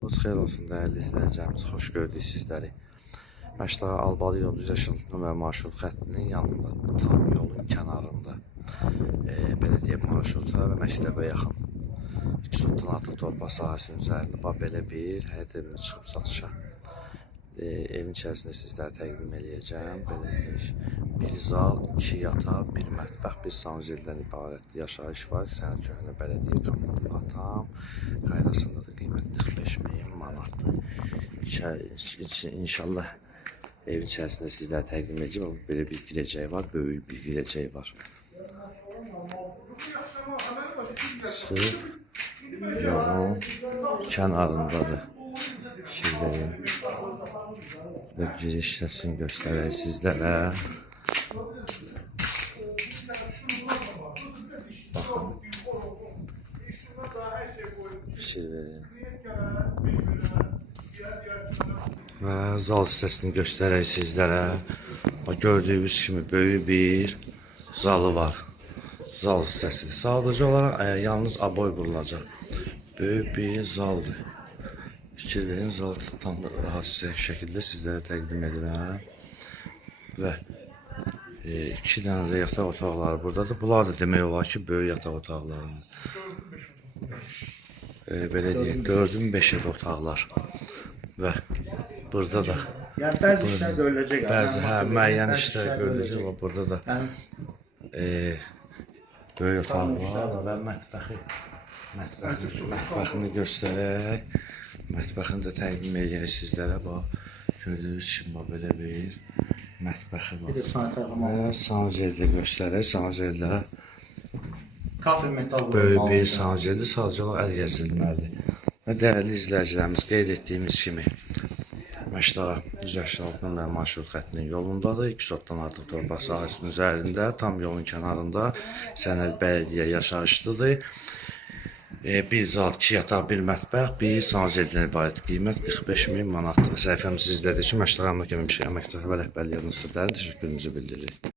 Xeyir olsun dəyərli izləyicilərimiz, xoş gördük sizləri. Məşdağa Albalı yol 100 nömrə marşrut xəttinin yanında, tam yolun kənarında belediyə marşruta və məktəbə yaxın 200-dan artıq torpaq sahəsinin üzərində belə bir həyət evini çıxıb satışa. Evin içərisində sizlərə təqdim edəcəm. Bir zal, 2 yataq, 1 mətbəx, 1 sanuzeldən ibarət yaşayış var. Sənəd köhnə bələdiyyə kommunalına tam qaydasında da qiymət 45.000 manatdır. İnşallah evin içərisində sizlərə təqdim edəcəm. Belə bir girəcək var, böyük bir girəcək var. Sırf yolun kənarındadır. Fikirləyin. Və giriş səsini göstərək sizlərə. Baxın. Fikir verin. Və zal hissəsini göstərək sizlərə. Gördüyünüz kimi böyük bir zalı var. Zal hissəsi. Sadəcə olaraq yalnız aboy vurulacaq. Böyük bir zaldır. Fikir verin, zal tam rahat şəkildə sizlərə təqdim edirəm. Və 2 dənə də yataq otaqları buradadır. Bunlar da demək olar ki, böyük yataq otaqlarıdır. Belə deyək, 4-ün 5-ə də otaqlar. Və burada da bəzi işlər görüləcək. Bəzi, müəyyən işlər görüləcək. Burada da böyük otaq var və mətbəxini göstərək. Mətbəxini də təqdim edək sizlərə. Gördüyünüz kimi belə bir mətbəxi var. Və sanuzeldə göstərək. Sanuzeldə böyük bir sanuzeldir. Sadəcə o əl gəzilməlidir. Və dəyərli izləyicilərimiz, qeyd etdiyimiz kimi Məşdağa 186 nömrə marşrut xəttinin yolundadır. 200-dan artıq torpaq sahəsinin üzərində, tam yolun kənarında Sənəd bələdiyyə yaşayışlıdır. 1 zal, 2 yataq, 1 mətbəx, 1 sanuzeldən ibarət qiymət 45.000 manatdır. Səhifəmizi izlədiyi üçün Məşdağa Əmlak Əməkdaşlığı və Rəhbərliyi adına sizlərə təşəkkürümüzü bildiririk.